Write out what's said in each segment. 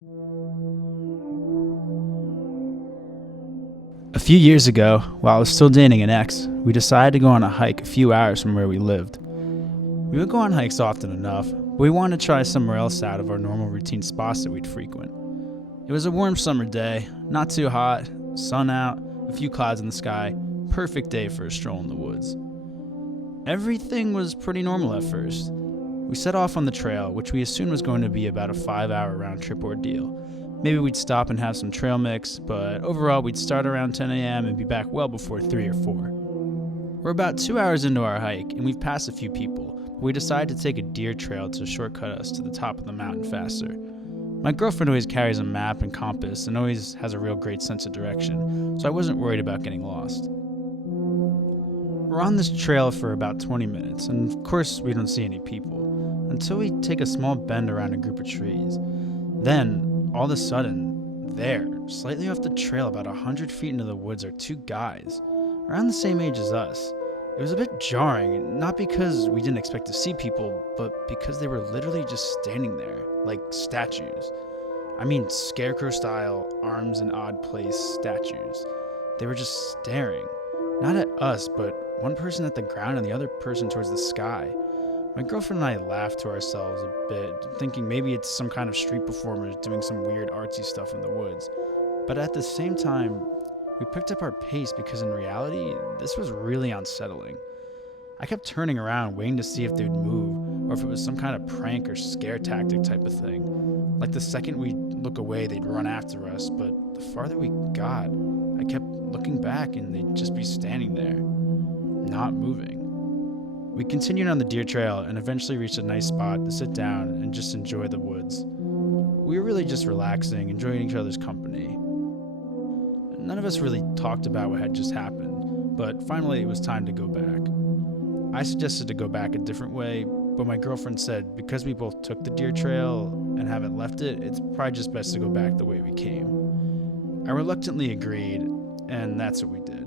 A few years ago, while I was still dating an ex, we decided to go on a hike a few hours from where we lived. We would go on hikes often enough, but we wanted to try somewhere else out of our normal routine spots that we'd frequent. It was a warm summer day, not too hot, sun out, a few clouds in the sky, perfect day for a stroll in the woods. Everything was pretty normal at first. We set off on the trail, which we assumed was going to be about a 5-hour round trip ordeal. Maybe we'd stop and have some trail mix, but overall we'd start around 10 a.m. and be back well before 3 or 4. We're about 2 hours into our hike, and we've passed a few people, but we decided to take a deer trail to shortcut us to the top of the mountain faster. My girlfriend always carries a map and compass and always has a real great sense of direction, so I wasn't worried about getting lost. We're on this trail for about 20 minutes, and of course we don't see any people, until we take a small bend around a group of trees. Then, all of a sudden, there, slightly off the trail about 100 feet into the woods, are two guys, around the same age as us. It was a bit jarring, not because we didn't expect to see people, but because they were literally just standing there, like statues. I mean, scarecrow-style, arms in odd place statues. They were just staring, not at us, but one person at the ground and the other person towards the sky. My girlfriend and I laughed to ourselves a bit, thinking maybe it's some kind of street performers doing some weird artsy stuff in the woods. But at the same time, we picked up our pace because in reality, this was really unsettling. I kept turning around, waiting to see if they'd move, or if it was some kind of prank or scare tactic type of thing. Like the second we'd look away, they'd run after us, but the farther we got, I kept looking back and they'd just be standing there, not moving. We continued on the deer trail and eventually reached a nice spot to sit down and just enjoy the woods. We were really just relaxing, enjoying each other's company. None of us really talked about what had just happened, but finally it was time to go back. I suggested to go back a different way, but my girlfriend said because we both took the deer trail and haven't left it, it's probably just best to go back the way we came. I reluctantly agreed, and that's what we did.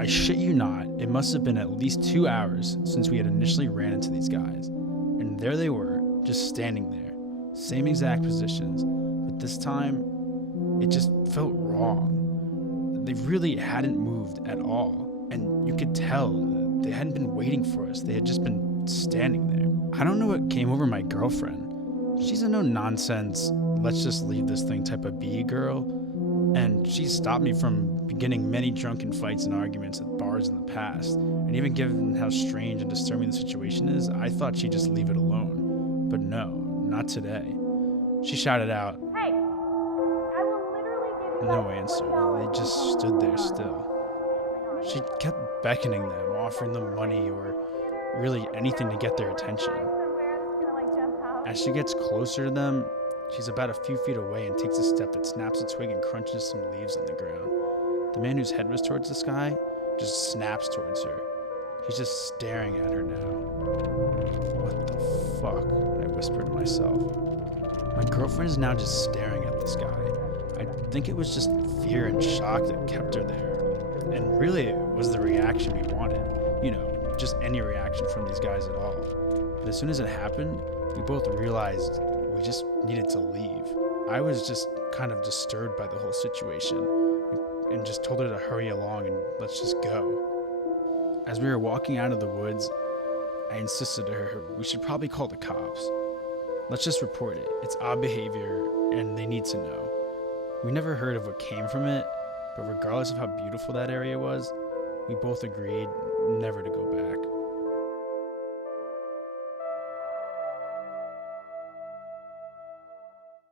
I shit you not, it must have been at least 2 hours since we had initially ran into these guys. And there they were, just standing there. Same exact positions, but this time, it just felt wrong. They really hadn't moved at all, and you could tell they hadn't been waiting for us, they had just been standing there. I don't know what came over my girlfriend. She's a no-nonsense, let's just leave this thing type of B girl, and she stopped me from beginning many drunken fights and arguments at bars in the past. And even given how strange and disturbing the situation is, I thought she'd just leave it alone. But no, not today. She shouted out, "Hey, I will literally give you." No answer. They just stood there still. She kept beckoning them, offering them money or really anything to get their attention. As she gets closer to them, she's about a few feet away and takes a step that snaps a twig and crunches some leaves on the ground. The man whose head was towards the sky just snaps towards her. He's just staring at her now. What the fuck? I whispered to myself. My girlfriend is now just staring at this guy. I think it was just fear and shock that kept her there. And really, it was the reaction we wanted. You know, just any reaction from these guys at all. But as soon as it happened, we both realized we just needed to leave. I was just kind of disturbed by the whole situation and just told her to hurry along and let's just go. As we were walking out of the woods, I insisted to her we should probably call the cops. Let's just report it. It's odd behavior and they need to know. We never heard of what came from it, but regardless of how beautiful that area was, we both agreed never to go back.